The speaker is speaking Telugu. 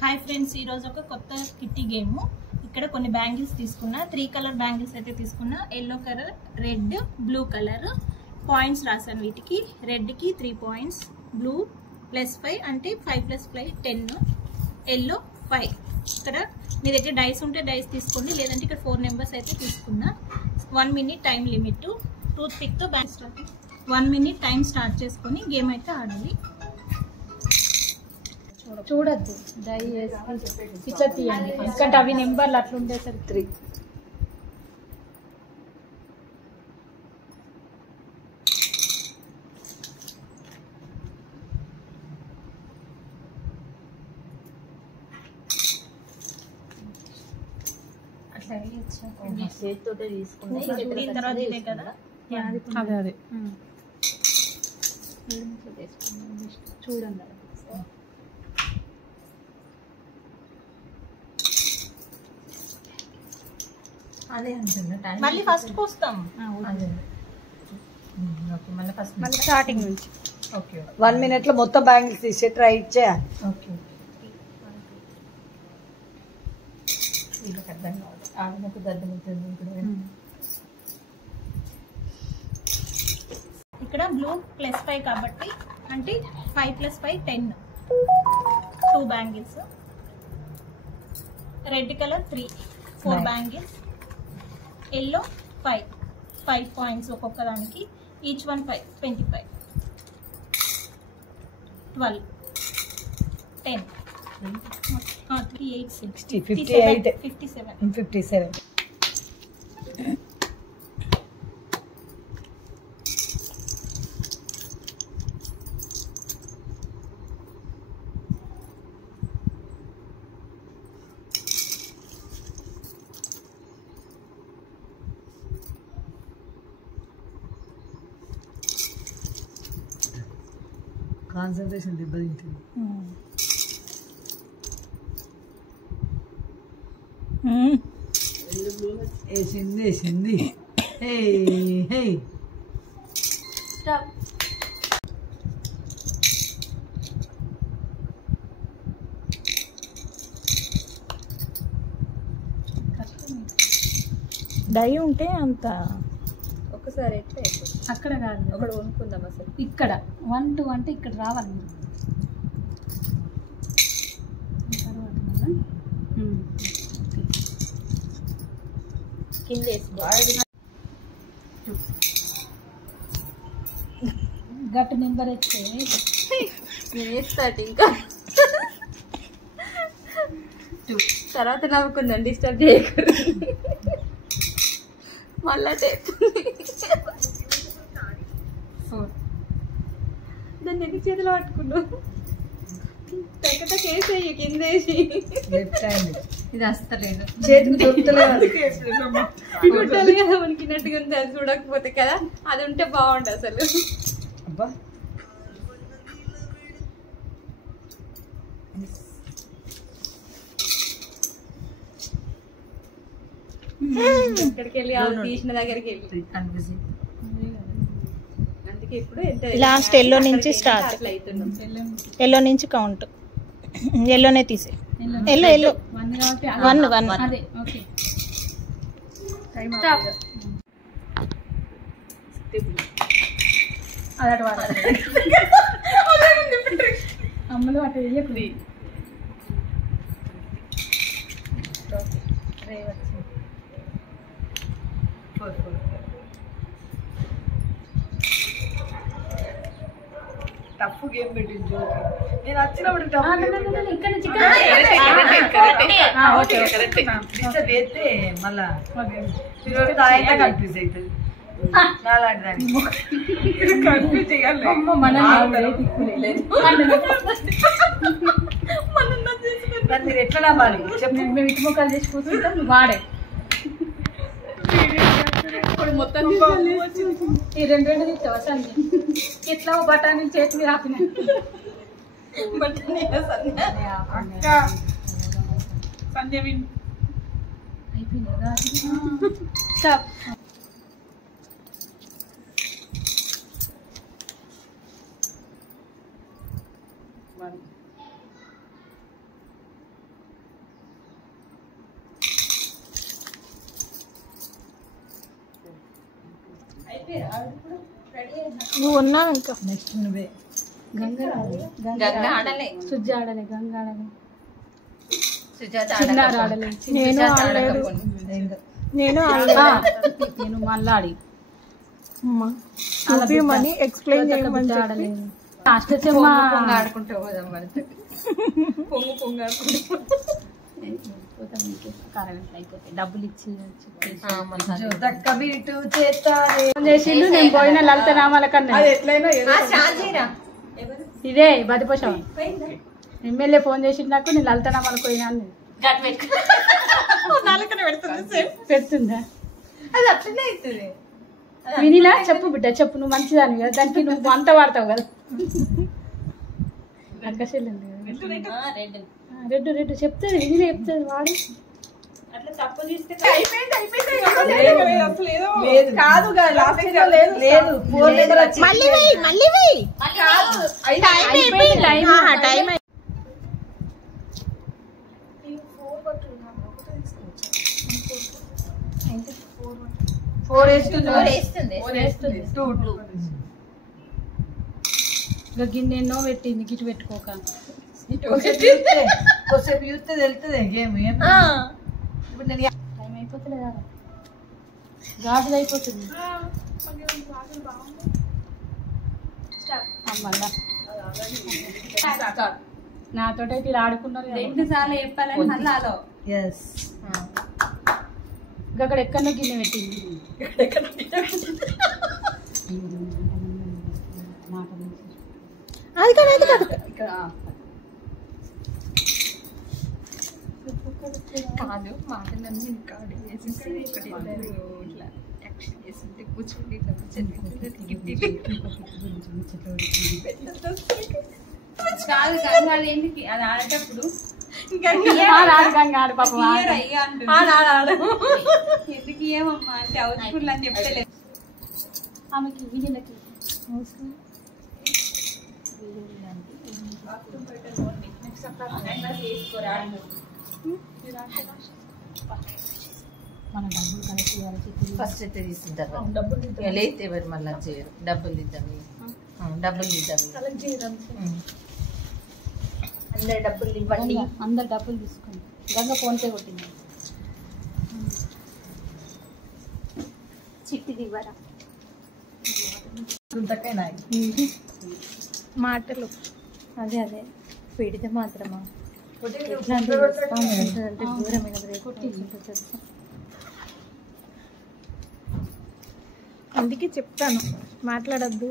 హాయ్ ఫ్రెండ్స్, ఈరోజు ఒక కొత్త కిట్టి గేమ్. ఇక్కడ కొన్ని బ్యాంగిల్స్ తీసుకున్నా, 3 కలర్ బ్యాంగిల్స్ అయితే తీసుకున్నా. Yellow colour, red, blue colour. Points రాసాను వీటికి. రెడ్కి 3 పాయింట్స్, బ్లూ +5 అంటే 5 + 5 10, ఎల్లో 5. ఇక్కడ మీ దగ్గర డైస్ ఉంటే డైస్ తీసుకోండి, లేదంటే ఇక్కడ 4 నెంబర్స్ అయితే తీసుకున్నా. 1 మినిట్ టైం లిమిట్. టూత్ పిక్తో bank start. 1 minute time start చేసుకొని గేమ్ అయితే ఆడాలి. చూడద్దు, డై ఇట్లా తీయండి, ఎందుకంటే అవి నెంబర్లు అట్లా ఉండేసరికి 3. అట్లా చేతితో తీసుకుంటే దీని తర్వాత ఇదే కదా. అదే చూడండి. అదే అంటున్నా, మళ్ళీ ఫస్ట్ పోస్తాం. మళ్ళీ స్టార్టింగ్ నుంచి. ఓకే, 1 మినిట్ లో మొత్తం బ్యాంగిల్స్ తీసి ట్రై చేయాలి. ఓకే, అర్థం కావాలి. ఆడనకు దద్దమవుతుంది. ఇక్కడ బ్లూ +5 కాబట్టి అంటే 5 + 5 10, 2 bangles. Red colour 3, 4 bangles. Yellow 5 points ఒక్కొక్క దానికి. Each one 5, 25, 12, 10, 3, 8, 60, 57, 57. కాన్సంట్రేషన్ దెబ్బతింటుంది. వేసింది. డై ఉంటే అంత ఒకసారి ఎట్లా అక్కడ కాదు, ఒకటి కొనుక్కుందాం. అసలు ఇక్కడ 1 2 అంటే ఇక్కడ రావాలి మీరు. కింద గట్టు నెంబర్ అయితే వేస్తాడు ఇంకా. తర్వాత నవ్వుకుందాం, డిస్టర్బ్ చేయకూడదు. మళ్ళా దాన్ని ఎన్ని చేతిలో పట్టుకున్నావు? తగ్గ కేసేయి కిందేసి. ఇది వస్తలేదు, చేతికి గుట్టలు కదా వణికినట్టుగా ఉంది. అది చూడకపోతే కదా, అది ఉంటే బాగుండు అసలు. ఎక్కడికి వెళ్ళి తీసిన దగ్గరికి వెళ్ళి అందుకే ఇప్పుడు లాస్ట్ ఎల్లో నుంచి స్టార్ట్. ఎల్లో నుంచి కౌంట్. ఎల్లోనే తీసే. ఎల్లో 1 అదే. ఓకే, అమ్మలు అటు వేయకు. టఫ్ గేమ్ పెట్టింది. నేను వచ్చినప్పుడు వేస్తే మళ్ళా కన్ఫ్యూజ్ అవుతుంది. నాలాంటి దాన్ని కన్ఫ్యూజ్ చేయాలి. మీరు ఎట్లా నమ్మాలి చెప్పు. మేము ఇటు ముక్కలు చేసి కూర్చుంటాం, వాడే మొత్తం ఈ 2 తీస్తావా సంధ్య? ఎట్లా బఠానీ చేతి మీద ఆపిన సంధ్య అయిపోయిందా? స్టాప్. నువ్వు ఉన్నావు ఇంకా నెక్స్ట్ నువ్వే. గంగ ఆడలే, సుజ్జ ఆడలే, గంగ ఆడలే, చిన్నారు ఆడలే. నేను ఆడలేదు. నేను నేను మళ్ళాడి చూపిమని ఎక్స్ప్లెయిన్ చేయమని ఆడలేదు. అష్టచెమ్మ ఆడుకుంటూ పోదాం మనతో. పొంగు పొంగు ఆడుకుంటూ అయిపోతాయి. డబ్బులు ఇచ్చి చేసిండు. నేను పోయిన లలిత నామాల కన్నా ఎట్లయినా ఇదే బతిపోషం ఎమ్మెల్యే ఫోన్ చేసిండు నాకు. నేను లలిత నామాలకు పోయినా పెడుతుందా? అది అట్లనే అవుతుంది. వినిలా చెప్పు బిడ్డ, చెప్పు. నువ్వు మంచిదాన్ని కదా, దానికి నువ్వు అంత వాడతావు కదా. అక్కసెళ్ళింది రెడ్డు రెడ్డు చెప్తుంది, వినిలే చెప్తుంది. వాడు అట్లా తప్పు తీస్తే కాదు టైం 4 వేస్తుంది. గిన్నె ఎన్నో పెట్టింది, గిట్టు పెట్టుకోక. కొద్దిసేపు చూస్తే తెలుస్తుంది గేమ్. ఇప్పుడు నేను టైం అయిపోతలేదా? గాజులు అయిపోతుంది. నాతో అయితే ఇలా ఆడుకున్నారు. 2 సార్లు చెప్పాలని మళ్ళీ అలో. అక్కడ ఎక్కడో గిన్నె పెట్టింది. అది కాదు అది కాదు కాదు మాటలన్నీ ఇంకా వేసేసి ఒకటి ఇట్లా యాక్షన్ చేస్తుంటే కూర్చోండి ఇట్లా కాదు కాదు ఎందుకు అది ఆడేటప్పుడు ఆడు పాపం ఎందుకు ఏమమ్మా అంటే హౌస్ఫుల్ అని చెప్పలేదు. ఆమెకి వీళ్ళకి మన డబ్బులు కలెక్ట్ చేయాలి. ఫస్ట్ అయితే తీసుకుంటారు. లేతే ఎవరు మళ్ళీ చేయరు. డబ్బులు ఇద్దాం అందరు డబ్బులు ఇవ్వండి. అందరు డబ్బులు తీసుకోండి. గంగ ఫోన్పే కొట్టింది. చిట్టిది ఇవ్వరా మాటలు అదే అదే పెడితే మాత్రమా అందుకే చెప్తాను మాట్లాడద్దు.